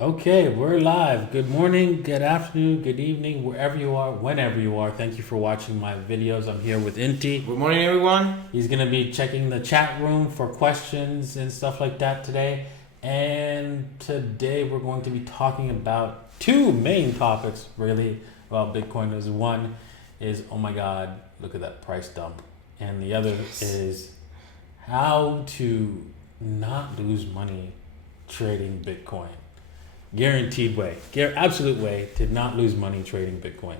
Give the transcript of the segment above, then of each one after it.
Okay, we're live. Good morning, good afternoon, good evening, wherever you are, whenever you are. Thank you for watching my videos. I'm here with Inti. Good morning, everyone. He's going to be checking the chat room for questions and stuff like that today. And today we're going to be talking about two main topics, really, about Bitcoin. Is one is, oh my God, look at that price dump. And the other is how to not lose money trading Bitcoin. Guaranteed way, absolute way to not lose money trading Bitcoin.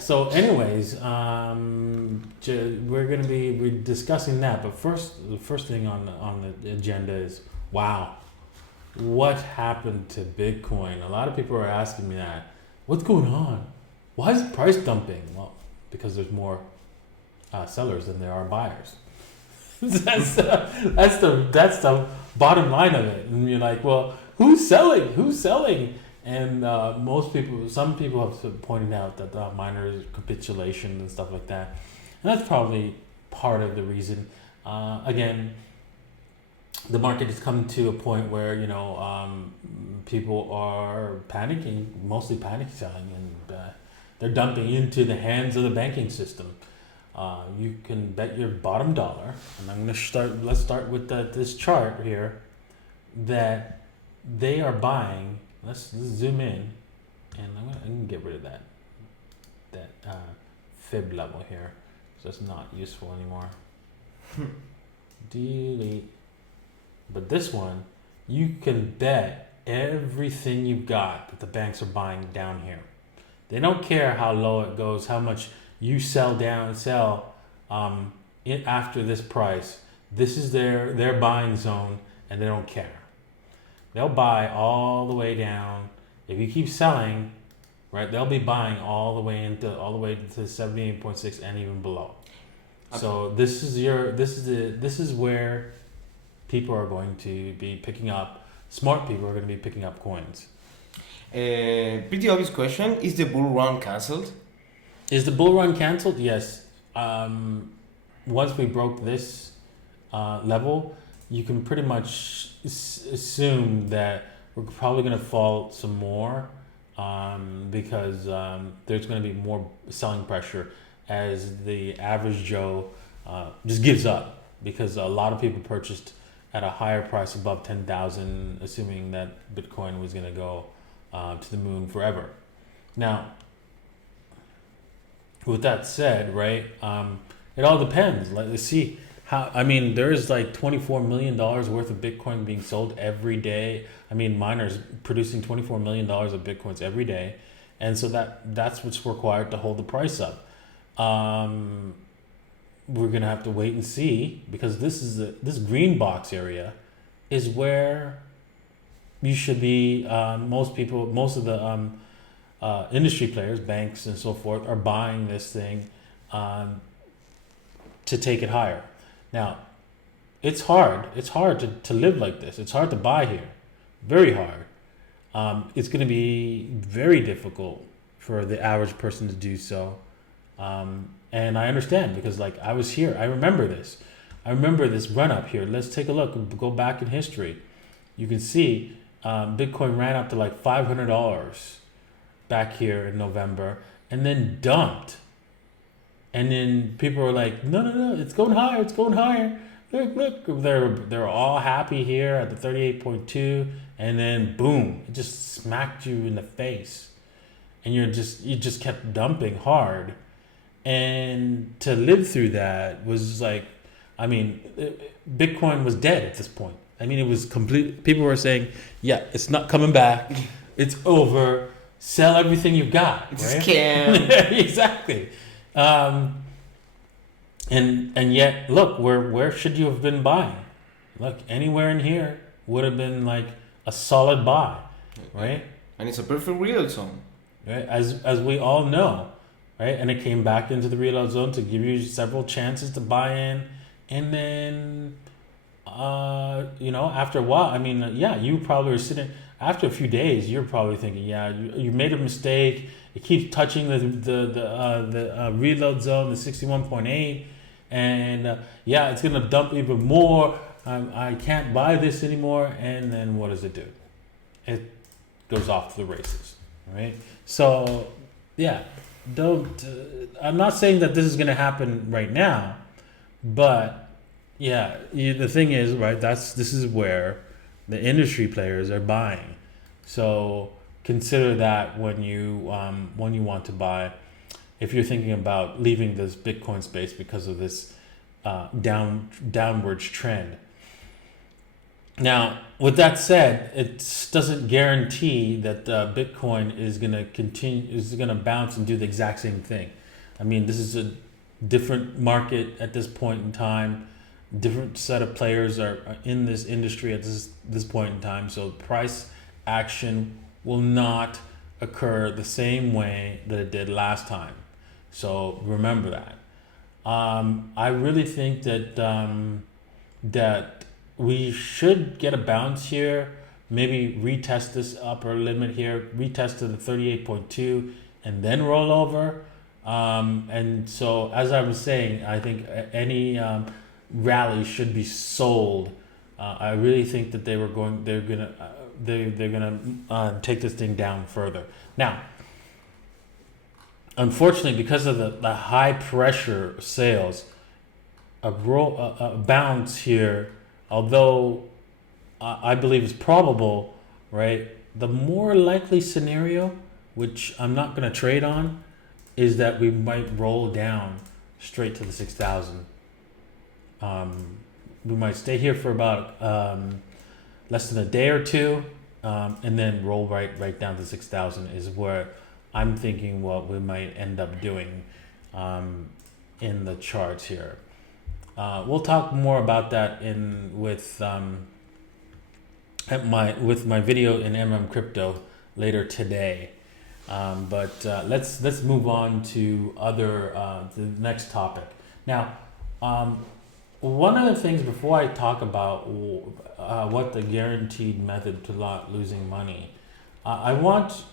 So anyways, we're going to be discussing that. But first, the first thing on the agenda is, wow, what happened to Bitcoin? A lot of people are asking me that. What's going on? Why is the price dumping? Well, because there's more sellers than there are buyers. that's the bottom line of it. And you're like, well, who's selling? Who's selling? And some people have pointed out that the miners' capitulation and stuff like that. And that's probably part of the reason. Again, the market has come to a point where people are panicking, mostly panic selling, and they're dumping into the hands of the banking system. You can bet your bottom dollar, and I'm going to start. Let's start with this chart here. That they are buying. Let's zoom in, and I can get rid of that fib level here, so it's not useful anymore. Delete. But this one, you can bet everything you've got that the banks are buying down here. They don't care how low it goes, how much you sell after this price. This is their buying zone, and they don't care. They'll buy all the way down. If you keep selling, right, they'll be buying all the way to 78.6 and even below. Okay. So this is where people are going to be picking up. Smart people are going to be picking up coins. Pretty obvious question: is the bull run cancelled? Is the bull run canceled? Yes. Once we broke this level, you can pretty much assume that we're probably going to fall some more because there's going to be more selling pressure as the average Joe just gives up, because a lot of people purchased at a higher price above 10,000, assuming that Bitcoin was going to go to the moon forever. Now, with that said, right, it all depends. Let's see how. I mean, there's like $24 million worth of Bitcoin being sold every day. I mean, miners producing $24 million of Bitcoins every day, and so that's what's required to hold the price up. We're gonna have to wait and see, because this green box area is where you should be. Most of the industry players, banks and so forth, are buying this thing to take it higher. Now, it's hard. It's hard to live like this. It's hard to buy here. Very hard. It's going to be very difficult for the average person to do so. And I understand, because like I was here. I remember this. I remember this run up here. Let's take a look. Go back in history. You can see Bitcoin ran up to like $500 back here in November, and then dumped. And then people were like, no, it's going higher, it's going higher. Look, they're all happy here at the 38.2, and then boom, it just smacked you in the face. And you just kept dumping hard. And to live through that was like, I mean, Bitcoin was dead at this point. I mean, it was complete. People were saying, yeah, it's not coming back. It's over. Sell everything you've got. It's right? a scam. Exactly. And yet, look, where should you have been buying? Look, anywhere in here would have been like a solid buy, right? And it's a perfect real zone. Right, as we all know, right? And it came back into the reload zone to give you several chances to buy in, and then, after a while, I mean, you probably were sitting. After a few days, you're probably thinking, you made a mistake. It keeps touching the reload zone, the 61.8, and it's gonna dump even more. I can't buy this anymore. And then what does it do? it goes off to the races, right? So, yeah, don't. I'm not saying that this is going to happen right now, but yeah, the thing is, right? This is where the industry players are buying. So consider that when you want to buy. If you're thinking about leaving this Bitcoin space because of this downwards trend. Now, with that said, it doesn't guarantee that Bitcoin is going to bounce and do the exact same thing. I mean, this is a different market at this point in time. Different set of players are in this industry at this point in time. So price action will not occur the same way that it did last time. So remember that. I really think that we should get a bounce here, maybe retest this upper limit here, retest to the 38.2 and then roll over. And so, as I was saying, I think any rally should be sold. I really think that they're gonna take this thing down further. Now, unfortunately, because of the high pressure sales, a bounce here, although I believe is probable, right? The more likely scenario, which I'm not going to trade on, is that we might roll down straight to the 6,000. We might stay here for about less than a day or two, and then roll right down to 6,000 is where I'm thinking what we might end up doing in the charts here. We'll talk more about that with my video in MM later today. But let's move on to the next topic. Now, one of the things before I talk about what the guaranteed method to not losing money, I want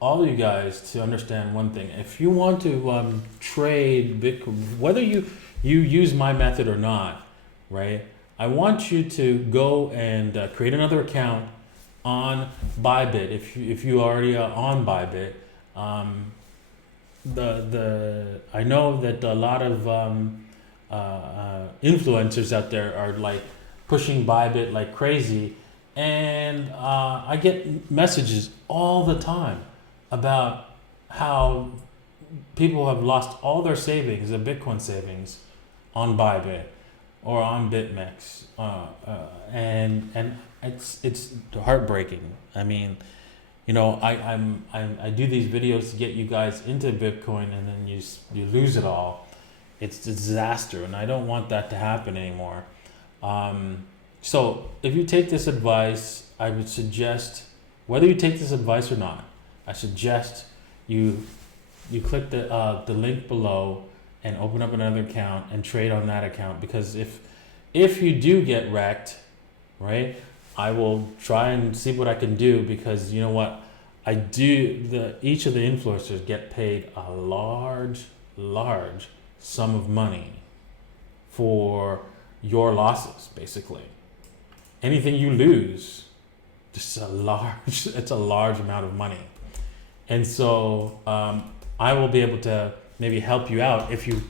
all you guys to understand one thing. If you want to trade Bitcoin, whether you use my method or not, right? I want you to go and create another account on Bybit. If you already are on Bybit, I know that a lot of influencers out there are like pushing Bybit like crazy, and I get messages all the time about how people have lost all their savings, their Bitcoin savings, on Bybit or on BitMEX, and it's heartbreaking. I mean, you know, I do these videos to get you guys into Bitcoin, and then you lose it all. It's a disaster, and I don't want that to happen anymore. So if you take this advice, I would suggest, whether you take this advice or not, I suggest you click the link below and open up another account and trade on that account, because if you do get wrecked, right, I will try and see what I can do, because you know what, each of the influencers get paid a large sum of money for your losses. Basically, anything you lose, it's a large amount of money, and so I will be able to maybe help you out if you've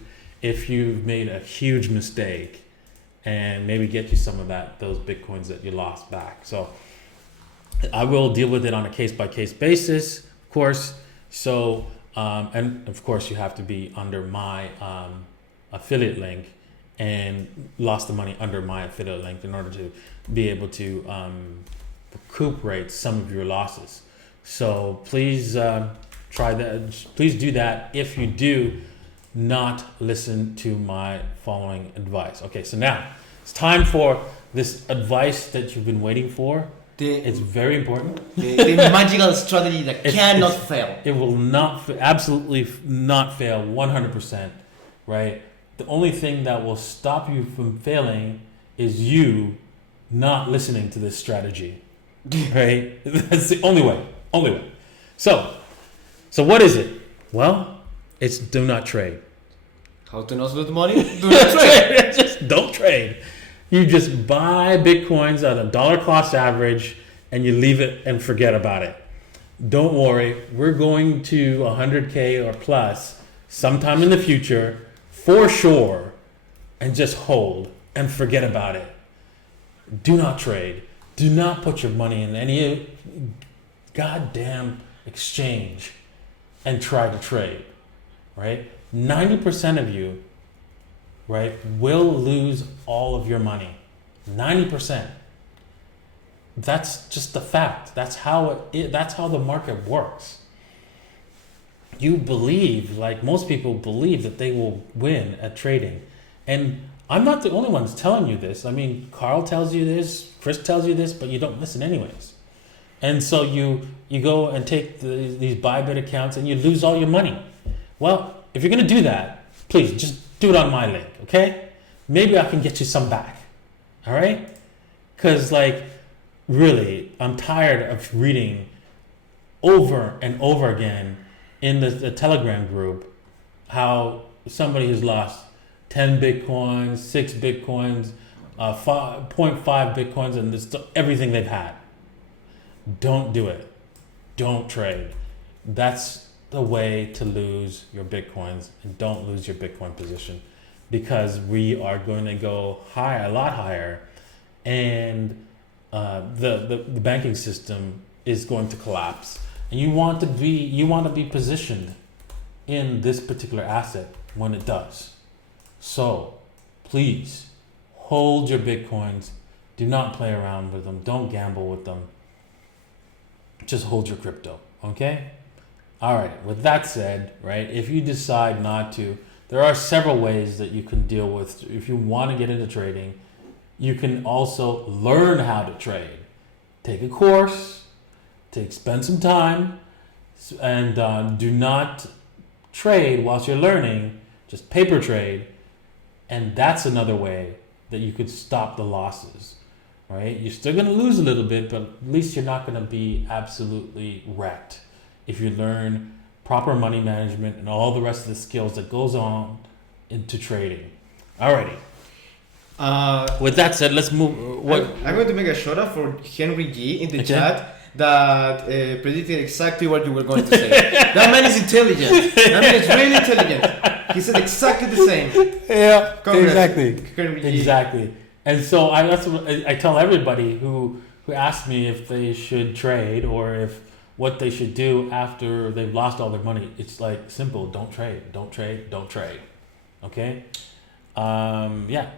made a huge mistake, and maybe get you some of those Bitcoins that you lost back. So I will deal with it on a case-by-case basis, of course. So and of course you have to be under my affiliate link and lost the money under my affiliate link in order to be able to recuperate some of your losses. So please try that. Please do that if you do not listen to my following advice. Okay, so now it's time for this advice that you've been waiting for. It's very important. The magical strategy that cannot fail. It will absolutely not fail 100%, right? The only thing that will stop you from failing is you not listening to this strategy, right? That's the only way. So what is it? Well, it's do not trade. How to not lose money? Do not trade. Just don't trade. You just buy Bitcoins at a dollar cost average, and you leave it and forget about it. Don't worry, we're going to 100K or plus sometime in the future for sure, and just hold and forget about it. Do not trade. Do not put your money in any goddamn exchange and try to trade, right? 90% of you, right, will lose all of your money. 90%. That's just the fact. That's how that's how the market works. You believe, like most people believe, that they will win at trading. And I'm not the only one telling you this. I mean, Carl tells you this, Chris tells you this, but you don't listen anyways. And so you go and take these Bybit accounts and you lose all your money. Well, if you're going to do that, please just do it on my link, okay? Maybe I can get you some back, all right? Because, like, really, I'm tired of reading over and over again in the Telegram group how somebody has lost 10 Bitcoins, 6 Bitcoins, 0.5 Bitcoins, and this, everything they've had. Don't do it. Don't trade. That's the way to lose your Bitcoins, and don't lose your Bitcoin position, because we are going to go higher, a lot higher, and the banking system is going to collapse. And you want to be positioned in this particular asset when it does. So please hold your Bitcoins. Do not play around with them. Don't gamble with them. Just hold your crypto, okay? All right, with that said, right, if you decide not to, there are several ways that you can deal with. If you want to get into trading, you can also learn how to trade. Take a course, spend some time, and do not trade whilst you're learning, just paper trade. And that's another way that you could stop the losses, right? You're still going to lose a little bit, but at least you're not going to be absolutely wrecked if you learn proper money management and all the rest of the skills that goes on into trading. Alrighty. With that said, let's move. I'm going to make a shout out for Henry G in the chat that predicted exactly what you were going to say. That man is intelligent. That man is really intelligent. He said exactly the same. Yeah, Congrats, exactly. And so that's what I tell everybody who asks me if they should trade or if what they should do after they've lost all their money. It's like simple: don't trade. Okay.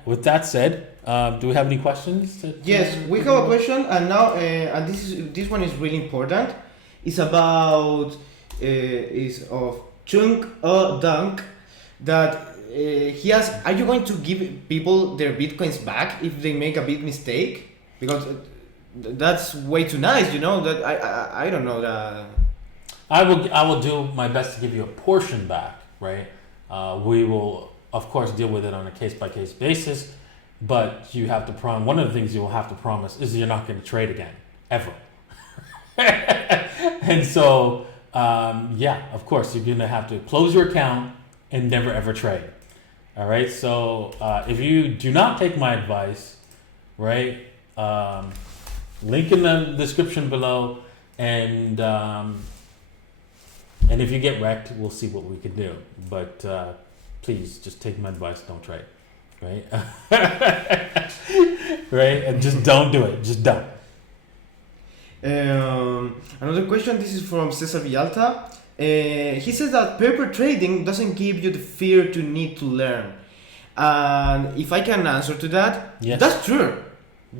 With that said, do we have any questions? Yes, we have a question, and now, and this one is really important. It's about is of Chung Dunk that he asks: are you going to give people their bitcoins back if they make a big mistake? Because that's way too nice, you know. That I don't know that. I will do my best to give you a portion back, right? We will, of course, deal with it on a case-by-case basis, but you have to one of the things you will have to promise is you're not going to trade again, ever. And so, of course, you're going to have to close your account and never ever trade. All right. So if you do not take my advice, right, link in the description below, and if you get wrecked, we'll see what we can do. But please just take my advice, don't trade, right? Right? And just don't do it. Just don't. Another question, this is from Cesar Villalta. He says that paper trading doesn't give you the fear to need to learn. And if I can answer to that, yes. That's true.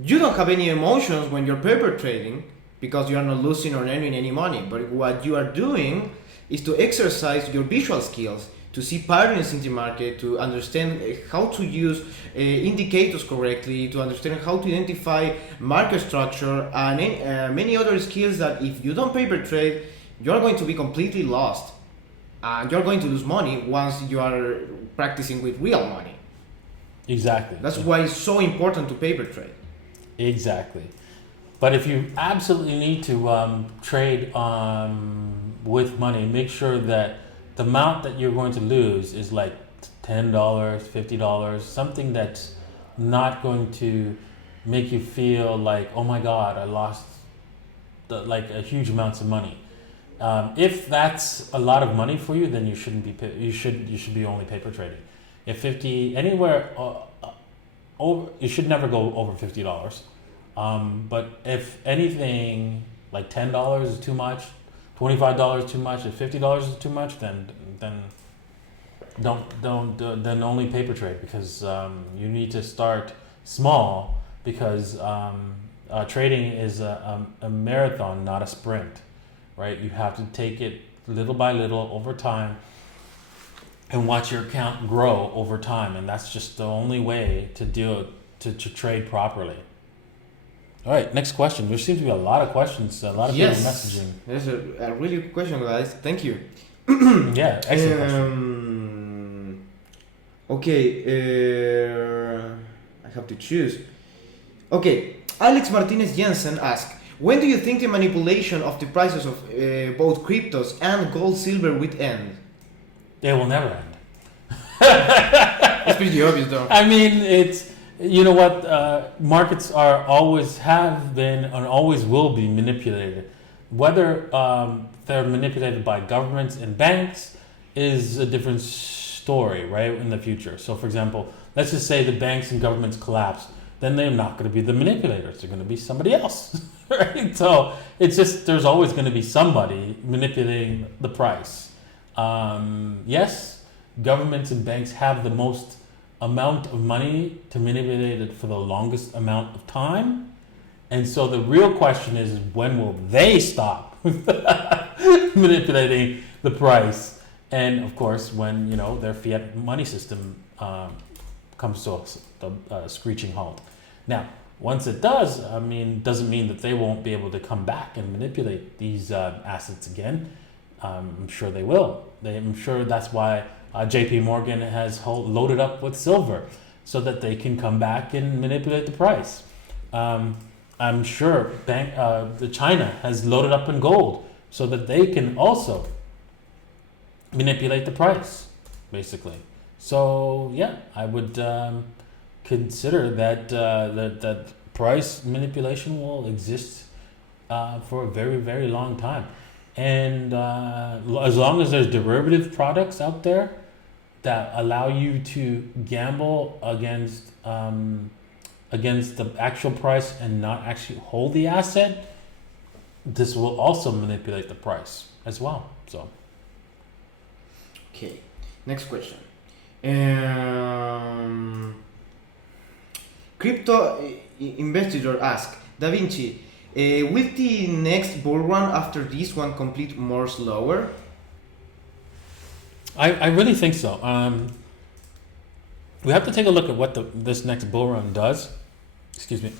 You don't have any emotions when you're paper trading because you are not losing or earning any money. But what you are doing is to exercise your visual skills, to see patterns in the market, to understand how to use indicators correctly, to understand how to identify market structure, and many other skills that if you don't paper trade, you're going to be completely lost. You're going to lose money once you are practicing with real money. Exactly. That's why it's so important to paper trade. Exactly. But if you absolutely need to trade with money, make sure that the amount that you're going to lose is like $10, $50, something that's not going to make you feel like, oh my God, I lost like a huge amounts of money. If that's a lot of money for you, then you shouldn't be. You should be only paper trading. If 50 anywhere over, you should never go over $50. But if anything like $10 is too much, $25 too much, if $50 is too much, then then only paper trade, because you need to start small, because trading is a marathon, not a sprint, right? You have to take it little by little over time and watch your account grow over time, and that's just the only way to do it, to trade properly. All right, next question. There seems to be a lot of questions, a lot of people messaging. There's a really good question, guys. Thank you. Yeah, excellent question. Okay, I have to choose. Okay, Alex Martinez Jensen asked, when do you think the manipulation of the prices of both cryptos and gold, silver will end? They will never end. It's pretty obvious, though. I mean, it's, you know what, markets are always have been and always will be manipulated. Whether they're manipulated by governments and banks is a different story, right, in the future. So, for example, let's just say the banks and governments collapse, then they're not going to be the manipulators. They're going to be somebody else, right? So it's just, there's always going to be somebody manipulating the price. Yes, governments and banks have the most amount of money to manipulate it for the longest amount of time. And so the real question is, when will they stop manipulating the price? And of course, when, you know, their fiat money system comes to a screeching halt. Now, once it does, I mean, doesn't mean that they won't be able to come back and manipulate these assets again. I'm sure they will. I'm sure that's why JP Morgan has loaded up with silver, so that they can come back and manipulate the price. I'm sure China has loaded up in gold, so that they can also manipulate the price, basically. So yeah, I would consider that that price manipulation will exist for a very, very long time. And as long as there's derivative products out there that allow you to gamble against the actual price and not actually hold the asset, this will also manipulate the price as well. So, okay, next question. Crypto investor asked, Davinci, will the next bull run after this one complete more slower? I really think so. We have to take a look at what this next bull run does. Excuse me.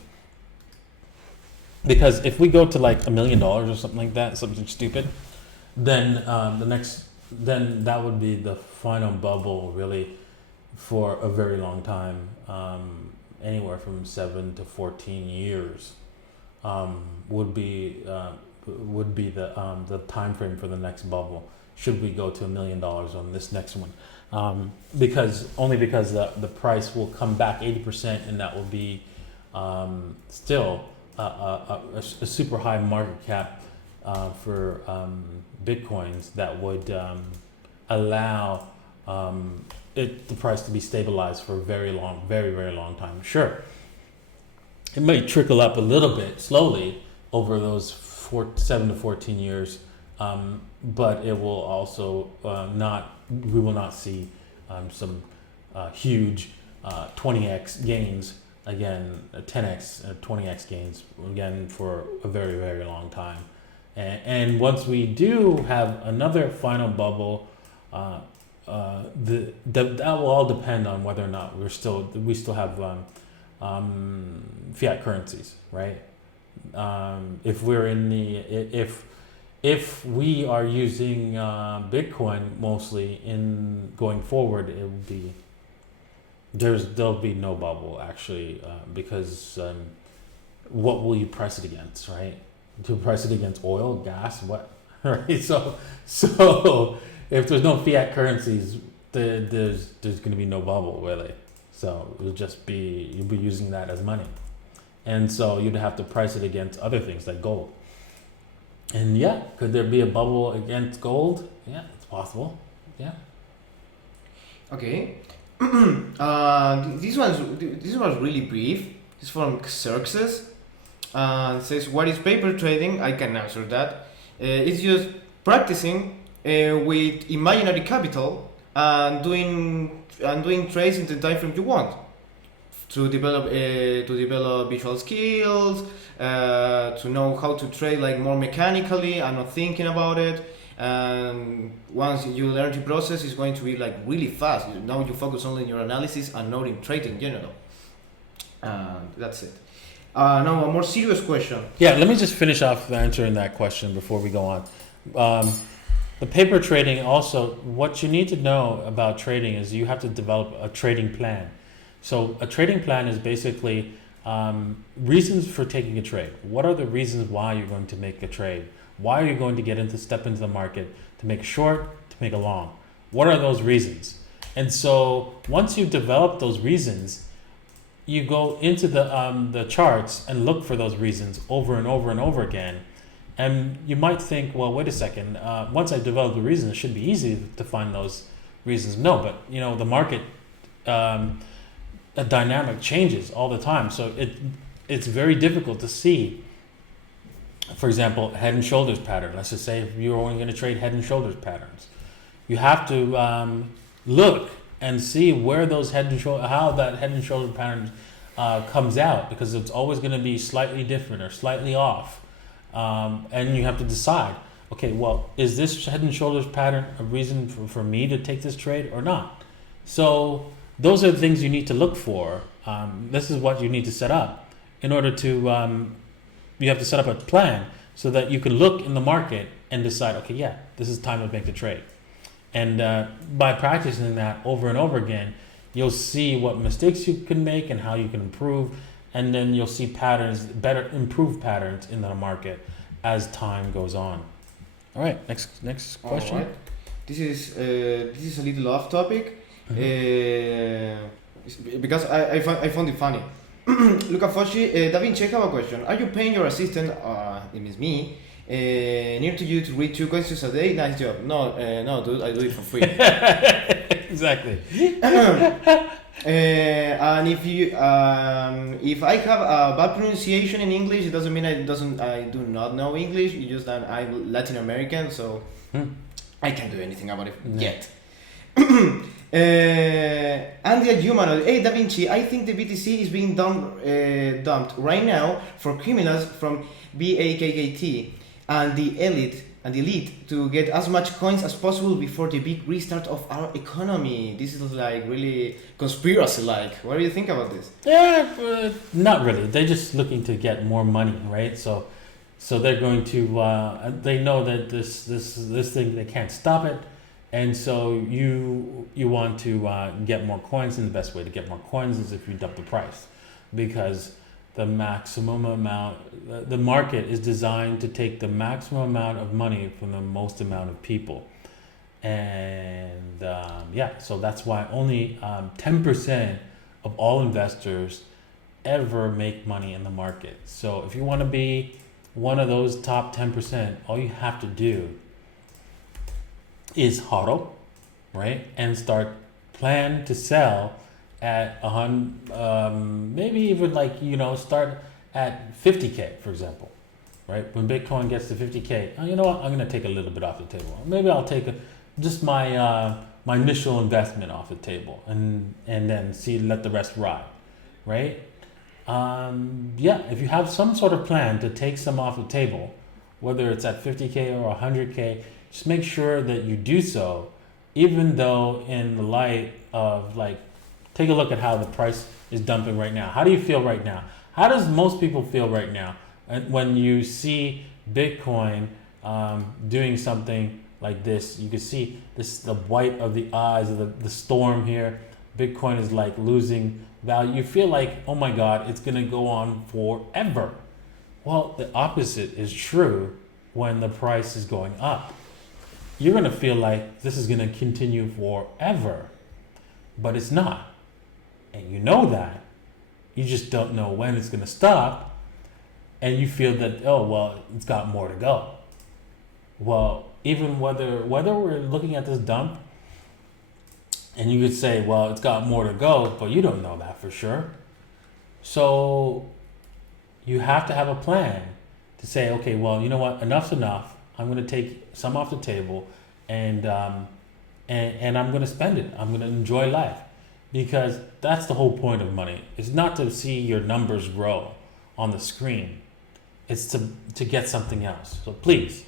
Because if we go to like $1 million or something like that, something stupid, then then that would be the final bubble, really, for a very long time, anywhere from 7 to 14 years. Would be the time frame for the next bubble. Should we go to $1 million on this next one? Because the price will come back 80%, and that will be still a super high market cap for bitcoins that would allow the price to be stabilized for a very long time. Sure, it might trickle up a little bit slowly over those 7 to 14 years, but it will also we will not see some huge 20x gains again, 10x, 20x gains again for a very, very long time. And once we do have another final bubble, that will all depend on whether or not we still have fiat currencies, right? If we're in if we are using Bitcoin mostly in going forward, it will be there'll be no bubble actually, because what will you price it against, right? To price it against oil, gas, what, right? So if there's no fiat currencies, there's going to be no bubble really. So it'll just be, you'll be using that as money, and so you'd have to price it against other things like gold. And yeah, could there be a bubble against gold? Yeah, it's possible. Yeah. Okay. This was really brief. This is from Xerxes. It says, "What is paper trading?" I can answer that. It's just practicing with imaginary capital and doing trades in the time frame you want to develop visual skills, to know how to trade like more mechanically and not thinking about it. And once you learn the process, it's going to be like really fast. Now you focus only on your analysis and not in trade in general. That's it. Now a more serious question. Yeah, let me just finish off answering that question before we go on. The paper trading also, what you need to know about trading is you have to develop a trading plan. So a trading plan is basically reasons for taking a trade. What are the reasons why you're going to make a trade? Why are you going to step into the market to make a short, to make a long? What are those reasons? And so once you've developed those reasons, you go into the charts and look for those reasons over and over and over again. And you might think, well, wait a second. Once I develop the reasons, it should be easy to find those reasons. No, but the market, a dynamic changes all the time. So it's very difficult to see, for example, head and shoulders pattern. Let's just say if you're only going to trade head and shoulders patterns, you have to look and see where those how that head and shoulder pattern comes out, because it's always going to be slightly different or slightly off. And you have to decide, okay, well, is this head and shoulders pattern a reason for me to take this trade or not? So those are the things you need to look for. This is what you need to set up in order to, you have to set up a plan so that you can look in the market and decide, okay, yeah, this is time to make the trade. And by practicing that over and over again, you'll see what mistakes you can make and how you can improve. And then you'll see better improved patterns in the market as time goes on. All right, next question. All right. This is a little off topic. Because I found it funny. Luca Fosci, Davinci, I have a question. Are you paying your assistant, it means me, near to you to read 2 questions a day? Nice job. No, dude, I do it for free. Exactly. And if I have a bad pronunciation in English, it doesn't mean I do not know English. It's just that I'm Latin American, so I can't do anything about it yet. Andrea Humanoid, hey Davinci, I think the BTC is being dumped right now for criminals from BAKKT and the elite to get as much coins as possible before the big restart of our economy. This is like really conspiracy-like. What do you think about this? Yeah, not really. They're just looking to get more money, right? So they're going to. They know that this thing, they can't stop it. And so you want to get more coins, and the best way to get more coins is if you dump the price, because the maximum amount, the market is designed to take the maximum amount of money from the most amount of people. And so that's why only 10% of all investors ever make money in the market. So if you want to be one of those top 10%, all you have to do is hodl, right? And plan to sell at maybe even start at 50K, for example, right? When Bitcoin gets to 50K, you know what? I'm gonna take a little bit off the table. Maybe I'll take just my initial investment off the table, and then let the rest ride, right? If you have some sort of plan to take some off the table, whether it's at 50K or 100K, just make sure that you do so, even though in the light of take a look at how the price is dumping right now. How do you feel right now? How does most people feel right now when you see Bitcoin doing something like this? You can see the white of the eyes of the storm here. Bitcoin is losing value. You feel like, oh my God, it's gonna go on forever. Well, the opposite is true when the price is going up. You're gonna feel like this is gonna continue forever, but it's not. And you know that. You just don't know when it's gonna stop, and you feel that, oh well, it's got more to go. Well, even whether we're looking at this dump, and you could say, well, it's got more to go, but you don't know that for sure. So you have to have a plan to say, okay, well, you know what, enough's enough. I'm going to take some off the table, and and I'm going to spend it. I'm going to enjoy life, because that's the whole point of money. It's not to see your numbers grow on the screen. It's to get something else. So please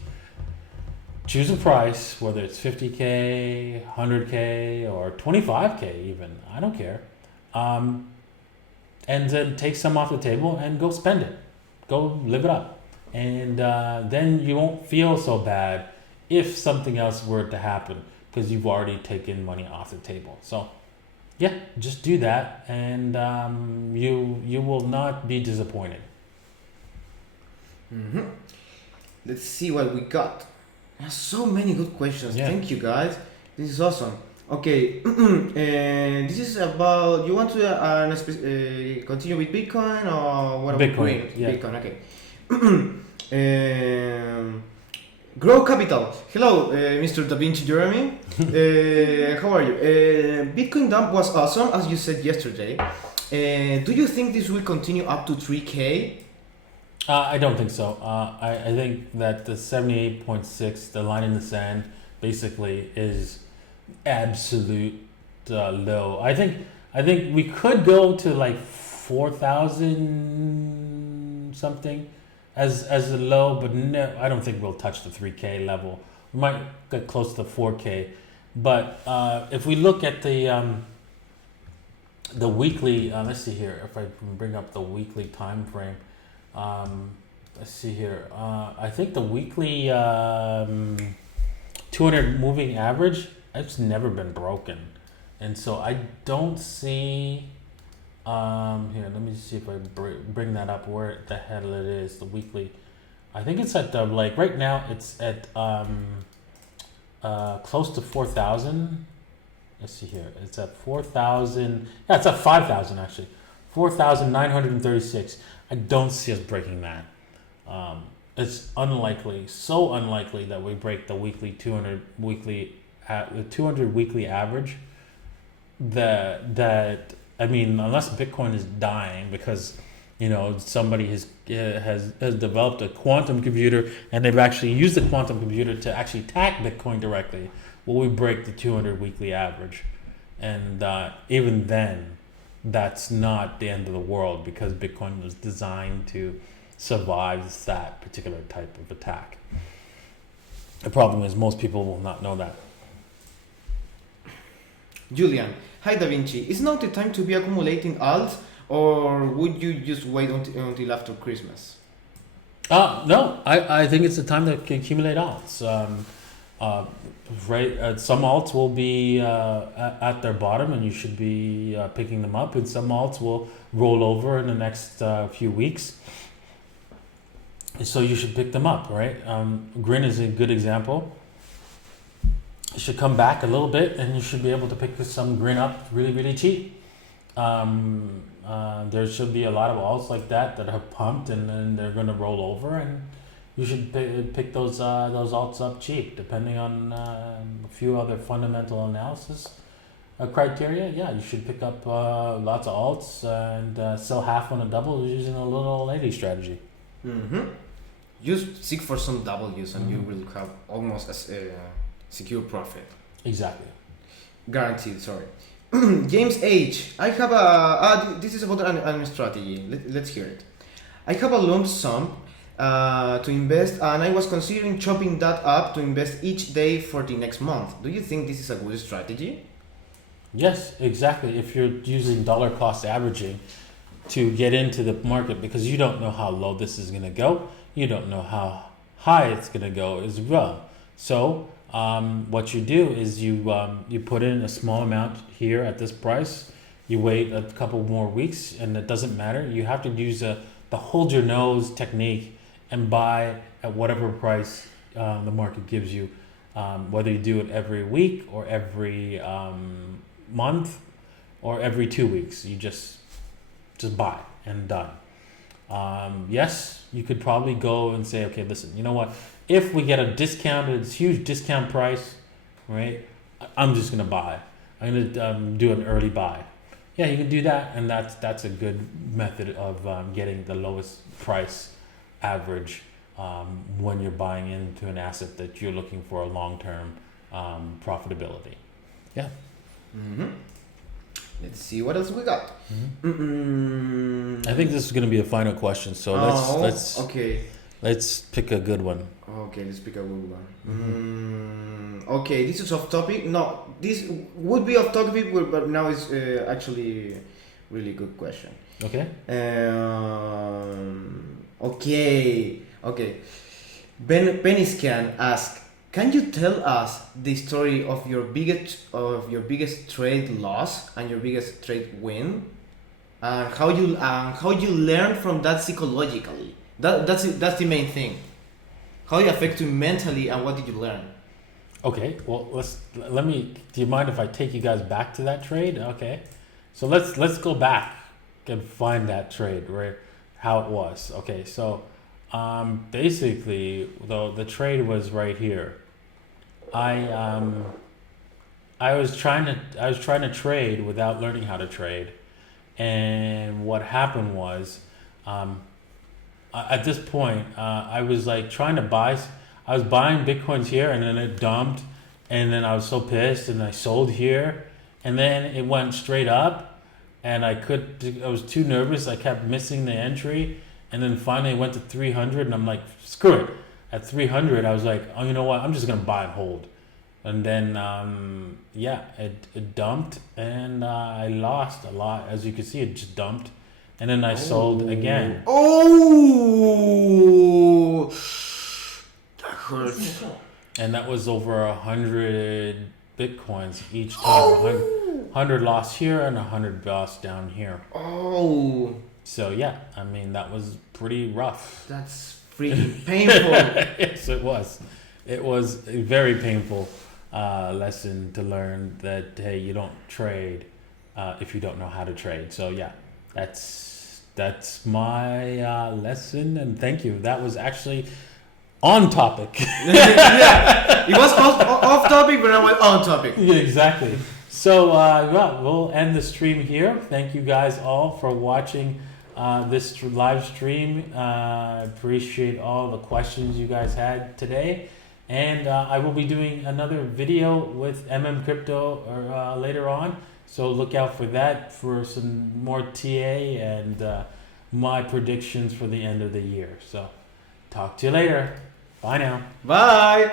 choose a price, whether it's 50K, 100K, or 25K even. I don't care. And then take some off the table and go spend it. Go live it up. And then you won't feel so bad if something else were to happen, because you've already taken money off the table. So yeah, just do that, and you will not be disappointed. Mm-hmm. Let's see what we got. There's so many good questions. Yeah. Thank you, guys. This is awesome. Okay, and this is about. You want to continue with Bitcoin or what? Bitcoin, Green? yeah. Bitcoin. Okay. Grow Capital. Hello, Mr. Davinci Jeremy. How are you? Bitcoin dump was awesome, as you said yesterday. Do you think this will continue up to 3K? I don't think so. I think that the 78.6, the line in the sand, basically is absolute low. I think we could go to like 4,000 something as a low, but no, I don't think we'll touch the 3K level. We might get close to 4K, but if we look at the weekly, let's see here if I can bring up the weekly time frame. Let's see here. I think the weekly 200 moving average, it's never been broken, and so I don't see. Here, let me see if I bring that up. Where the hell it is? The weekly. I think it's at like right now. It's at close to 4,000. Let's see here. It's at 4,000. Yeah, it's at 5,000 actually. 4,936. I don't see us breaking that. It's unlikely, so unlikely that we break the weekly 200 weekly average. That I mean, unless Bitcoin is dying because somebody has developed a quantum computer and they've actually used the quantum computer to actually attack Bitcoin directly, will we break the 200 weekly average? And even then, that's not the end of the world, because Bitcoin was designed to survive that particular type of attack. The problem is most people will not know that. Julian, hi Davinci. Is now the time to be accumulating alts, or would you just wait until after Christmas? No, I think it's the time to accumulate alts. Some alts will be at their bottom, and you should be picking them up, and some alts will roll over in the next few weeks. So you should pick them up, right? Grin is a good example. It should come back a little bit, and you should be able to pick some Grin up really, really cheap. There should be a lot of alts like that have pumped, and then they're going to roll over, and you should pick those alts up cheap, depending on a few other fundamental analysis criteria. Yeah, you should pick up lots of alts and sell half on a double using a little lady strategy. Mm-hmm. Just seek for some W's, and you will have almost a secure profit. Exactly. Guaranteed. Sorry. James H. I have this is about an strategy. Let's hear it. I have a lump sum to invest, and I was considering chopping that up to invest each day for the next month. Do you think this is a good strategy? Yes, exactly. If you're using dollar cost averaging to get into the market, because you don't know how low this is going to go, you don't know how high it's going to go as well. So what you do is you put in a small amount here at this price. You wait a couple more weeks, and it doesn't matter. You have to use the hold your nose technique and buy at whatever price the market gives you, whether you do it every week or every month or every 2 weeks. You just buy and done. Yes, you could probably go and say, okay, listen, you know what? If we get a discounted, huge discount price, right? I'm just gonna buy. I'm gonna do an early buy. Yeah, you can do that, and that's a good method of getting the lowest price average when you're buying into an asset that you're looking for a long-term profitability. Yeah. Mm-hmm. Let's see what else we got. I think this is going to be a final question, so let's pick a good one. Okay, let's pick a good one. Okay, this is off topic. No, this would be off topic, but now it's actually really good question. Okay. Okay. Peniscan asks, can you tell us the story of your biggest trade loss and your biggest trade win, and how you learn from that psychologically? That's the main thing. How it affects you mentally, and what did you learn? Okay. Well, let me. Do you mind if I take you guys back to that trade? Okay. So let's go back and find that trade, right? How it was. Okay. So basically, though, the trade was right here. I was trying to trade without learning how to trade, and what happened was, at this point, I was like trying to buy. I was buying bitcoins here, and then it dumped, and then I was so pissed, and I sold here, and then it went straight up, and I was too nervous. I kept missing the entry, and then finally it went to 300, and I'm like, screw it. At 300, I was like, oh, you know what? I'm just gonna buy and hold. And then, it dumped, and I lost a lot. As you can see, it just dumped, and then I sold again. Oh, that hurts. And that was over 100 bitcoins each time. 100 lost here and 100 lost down here. Oh. So yeah, I mean that was pretty rough. That's freaking painful. Yes, it was. It was a very painful lesson to learn that, hey, you don't trade if you don't know how to trade. So yeah, that's my lesson, and thank you. That was actually on topic. Yeah, it was off topic, but I went on topic. Yeah, exactly. So we'll end the stream here. Thank you guys all for watching this live stream. Appreciate all the questions you guys had today, and I will be doing another video with Crypto later on. So look out for that, for some more TA and my predictions for the end of the year. So talk to you later. Bye now. Bye.